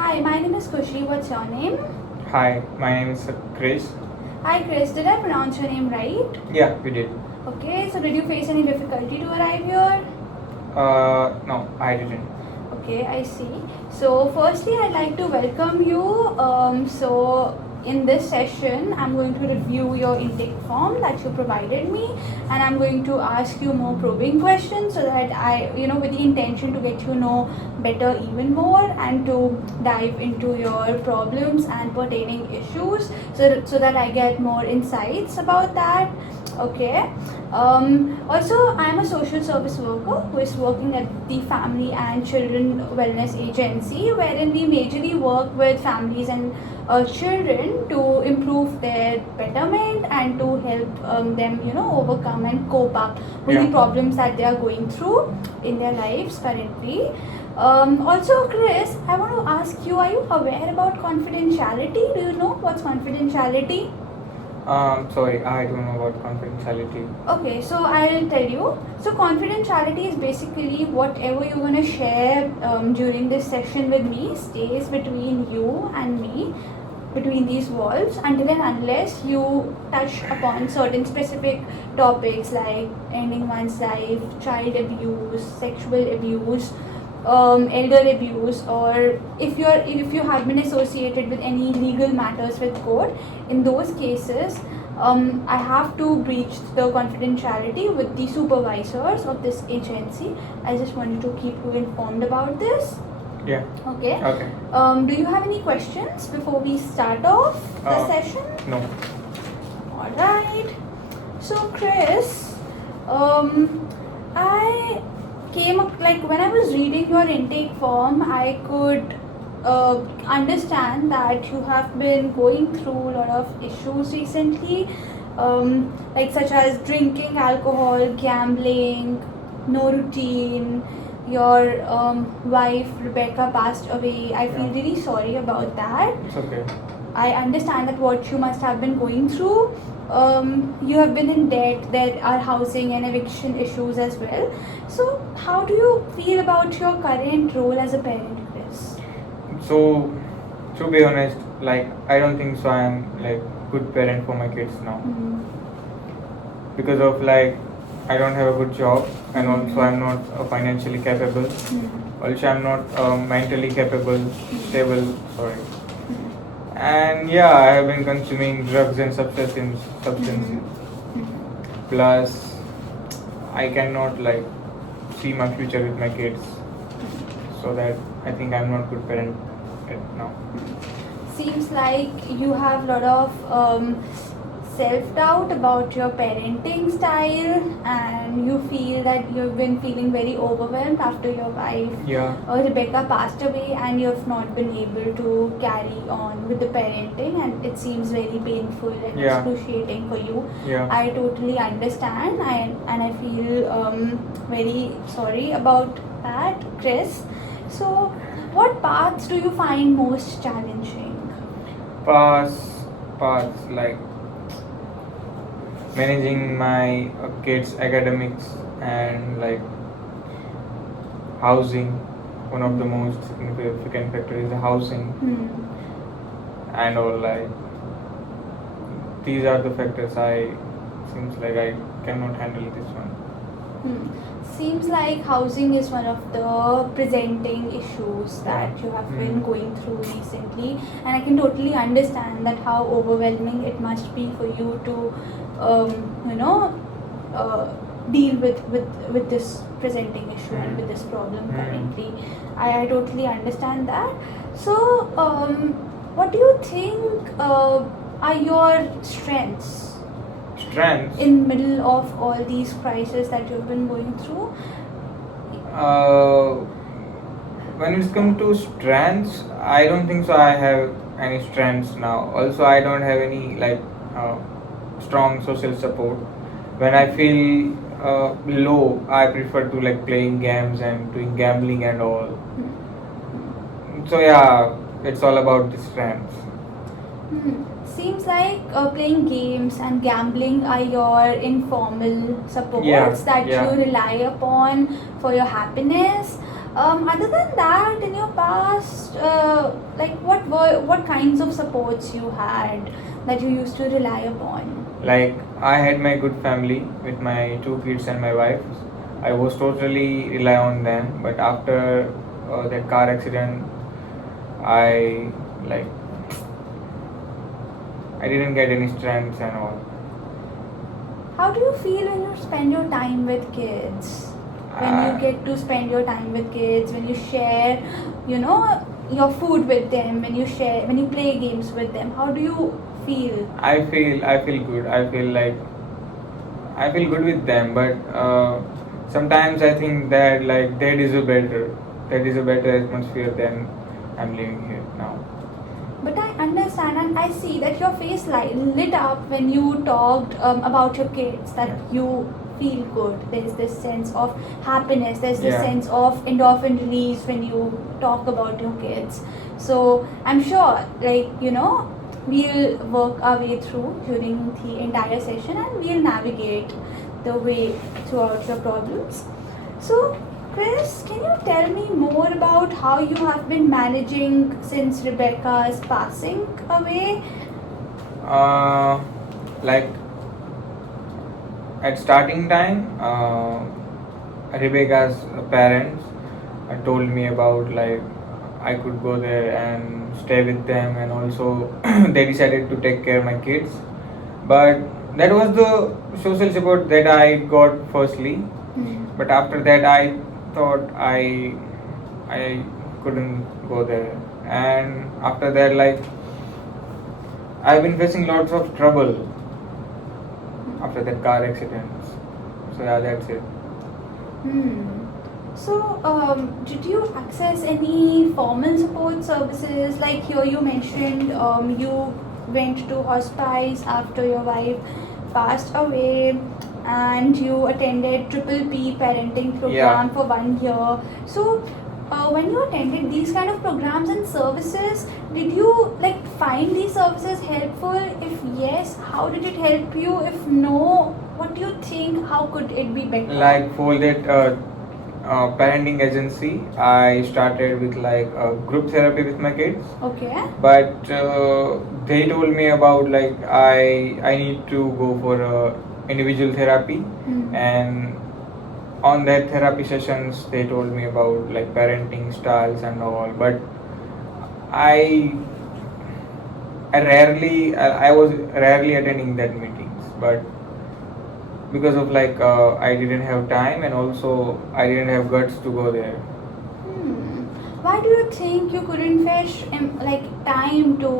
Hi, my name is Khushi. What's your name? Hi, my name is Chris. Hi, Chris. Did I pronounce your name right? Yeah, we did. Okay, so did you face any difficulty to arrive here? No, I didn't. Okay, I see. So, firstly, I'd like to welcome you. In this session, I'm going to review your intake form that you provided me, and I'm going to ask you more probing questions so that with the intention to get you know better even more and to dive into your problems and pertaining issues so that I get more insights about that. Okay. Also, I'm a social service worker who is working at the Family and Children Wellness Agency, wherein we majorly work with families and children to improve their betterment and to help them, overcome and cope up with the problems that they are going through in their lives currently. Also, Chris, I want to ask you: are you aware about confidentiality? Do you know what's confidentiality? Sorry, I don't know about confidentiality. Okay, so I'll tell you. So confidentiality is basically whatever you're gonna share during this session with me stays between you and me, between these walls, until and unless you touch upon certain specific topics like ending one's life, child abuse, sexual abuse, elder abuse, or if you have been associated with any legal matters with court. In those cases, I have to breach the confidentiality with the supervisors of this agency. I just wanted to keep you informed about this. Yeah. Okay. Okay. Do you have any questions before we start off the session? No. All right. So, Chris, I came up, like, when I was reading your intake form, I could understand that you have been going through a lot of issues recently, like such as drinking alcohol, gambling, no routine. Your wife Rebecca passed away. I feel really sorry about that. It's okay. I understand that what you must have been going through. You have been in debt. There are housing and eviction issues as well. So, how do you feel about your current role as a parent, Chris? So, to be honest, like I don't think so. I'm like good parent for my kids now because of like I don't have a good job and also I'm not financially capable. Also, I'm not mentally capable, stable. Sorry. And yeah, I have been consuming drugs and substances. Plus, I cannot like see my future with my kids. So that I think I'm not good parent right now. Seems like you have a lot of self-doubt about your parenting style, and you feel that you've been feeling very overwhelmed after your wife Rebecca passed away, and you've not been able to carry on with the parenting, and it seems very painful and excruciating for you. I totally understand, and I feel very sorry about that, Chris. So, what paths do you find most challenging? Paths like managing my kids' academics and like housing. One of the most significant factor is the housing, and all like these are the factors. Seems like I cannot handle this one. Seems like housing is one of the presenting issues that you have been going through recently, and I can totally understand that how overwhelming it must be for you to deal with this presenting issue and with this problem currently. I totally understand that. So what do you think are your strengths in middle of all these crises that you've been going through? When it's come to strengths, I don't think so I have any strengths now. Also, I don't have any like strong social support. When I feel low, I prefer to like playing games and doing gambling and all. So yeah, it's all about the strengths. Seems like playing games and gambling are your informal supports that you rely upon for your happiness. Other than that, in your past, like what kinds of supports you had that you used to rely upon? Like I had my good family with my 2 kids and my wife. I was totally rely on them, but after that car accident, I like I didn't get any strength and all. How do you feel when you spend your time with kids? When you get to spend your time with kids, when you share, your food with them, when you play games with them, how do you feel? I feel good. I feel good with them, but sometimes I think that like they deserve better. That is a better atmosphere than I'm living here now. But I understand and I see that your face lit up when you talked about your kids, that you feel good. There's this sense of happiness, there's this sense of endorphin release when you talk about your kids. So I'm sure, we'll work our way through during the entire session and we'll navigate the way throughout your problems. So Chris, can you tell me more about how you have been managing since Rebecca's passing away? Like at starting time, Rebecca's parents told me about like I could go there and stay with them, and also they decided to take care of my kids. But that was the social support that I got firstly. But after that, I thought I couldn't go there, and after that, like I've been facing lots of trouble after that car accident. So yeah, that's it. So, did you access any formal support services? Like here you mentioned you went to hospice after your wife passed away and you attended Triple P parenting program for 1 year. So, when you attended these kind of programs and services, did you find these services helpful? If yes, how did it help you? If no, what do you think? How could it be better? Like for that parenting agency, I started with like group therapy with my kids. Okay. But they told me about like I need to go for individual therapy, and on that therapy sessions they told me about like parenting styles and all. But I was rarely attending that meetings, but because of like I didn't have time and also I didn't have guts to go there. Why do you think you couldn't fetch time to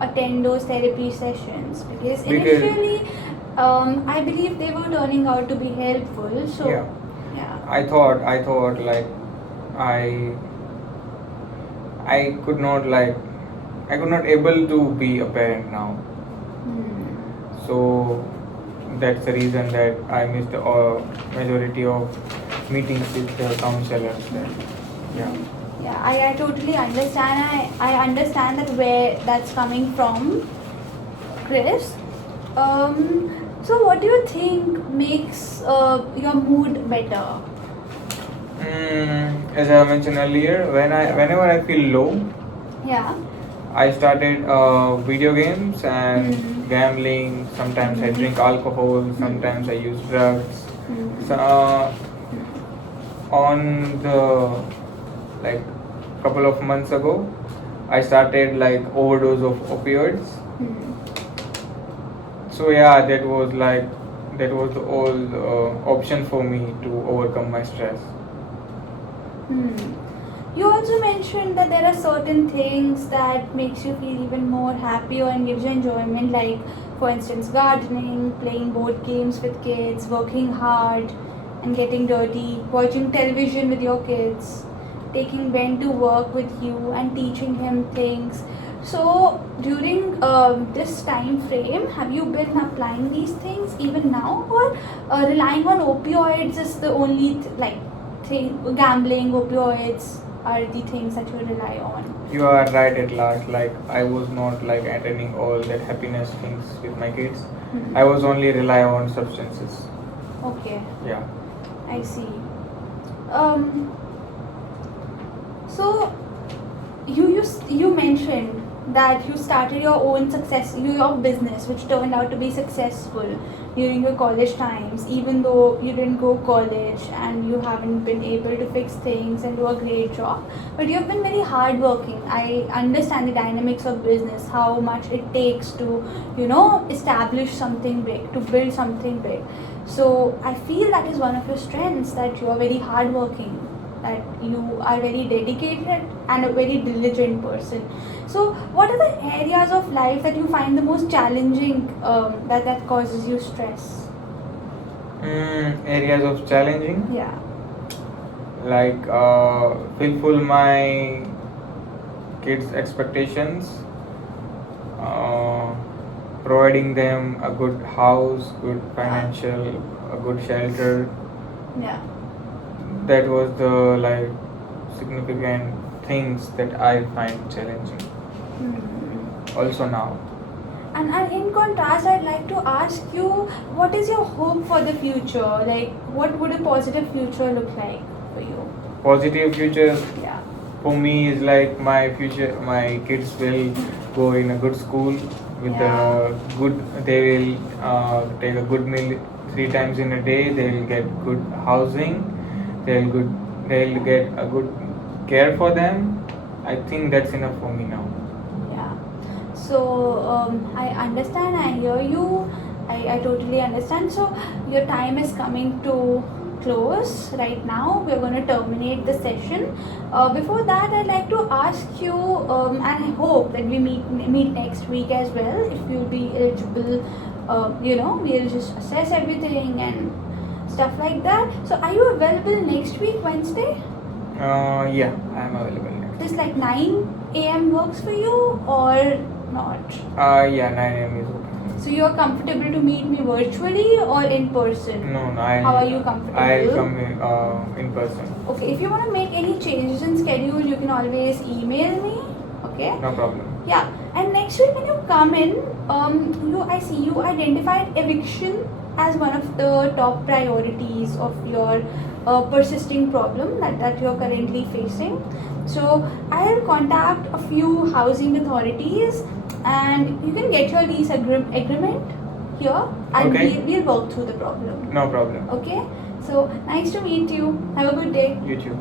attend those therapy sessions? Because initially I believe they were turning out to be helpful. So yeah. I thought like I could not able to be a parent now. So that's the reason that I missed the majority of meetings with the counselors then. Yeah, I totally understand. I understand that where that's coming from, Chris. So what do you think makes your mood better? As I mentioned earlier, whenever I feel low, I started video games and gambling. Sometimes I drink alcohol. Sometimes I use drugs. So on the like couple of months ago, I started like overdose of opioids. So yeah, that was the old option for me to overcome my stress. You also mentioned that there are certain things that makes you feel even more happier and gives you enjoyment, like for instance gardening, playing board games with kids, working hard and getting dirty, watching television with your kids, taking Ben to work with you and teaching him things. So during this time frame, have you been applying these things even now, or relying on opioids is the only thing? Gambling, opioids are the things that you rely on? You are right at last. Like I was not like attending all that happiness things with my kids. I was only rely on substances. Okay. Yeah. I see. So you you mentioned that you started your own your business, which turned out to be successful during your college times, even though you didn't go college and you haven't been able to fix things and do a great job. But you've been very hardworking. I understand the dynamics of business, how much it takes to, establish something big, to build something big. So I feel that is one of your strengths, that you are very hardworking, that you are very dedicated and a very diligent person. So what are the areas of life that you find the most challenging, that causes you stress? Areas of challenging, Yeah. like fulfill my kids' expectations, providing them a good house, good financial, a good shelter. Yeah. That was the like significant things that I find challenging. Also now. And in contrast, I'd like to ask you, what is your hope for the future? Like, what would a positive future look like for you? Positive future Yeah. for me is like my future. My kids will go in a good school with Yeah. a good. They will take a good meal 3 times in a day. They will get good housing. They'll get a good care for them. I think that's enough for me now. Yeah. So I understand. I hear you. I totally understand. So your time is coming to close right now. We're going to terminate the session. Before that, I'd like to ask you, and I hope that we meet next week as well. If you'll be eligible, we'll just assess everything and stuff like that. So are you available next week, Wednesday? Yeah, I'm available next. Does like 9 a.m. works for you or not? Yeah, 9 a.m. is okay. So you're comfortable to meet me virtually or in person? No, How are you comfortable? I'll come in person. Okay, if you want to make any changes in schedule, you can always email me. Okay? No problem. Yeah. And next week when you come in, I see you identified eviction as one of the top priorities of your persisting problem that you're currently facing. So I'll contact a few housing authorities and you can get your lease agreement here and Okay. we'll work through the problem. No problem. Okay? So nice to meet you. Have a good day. You too.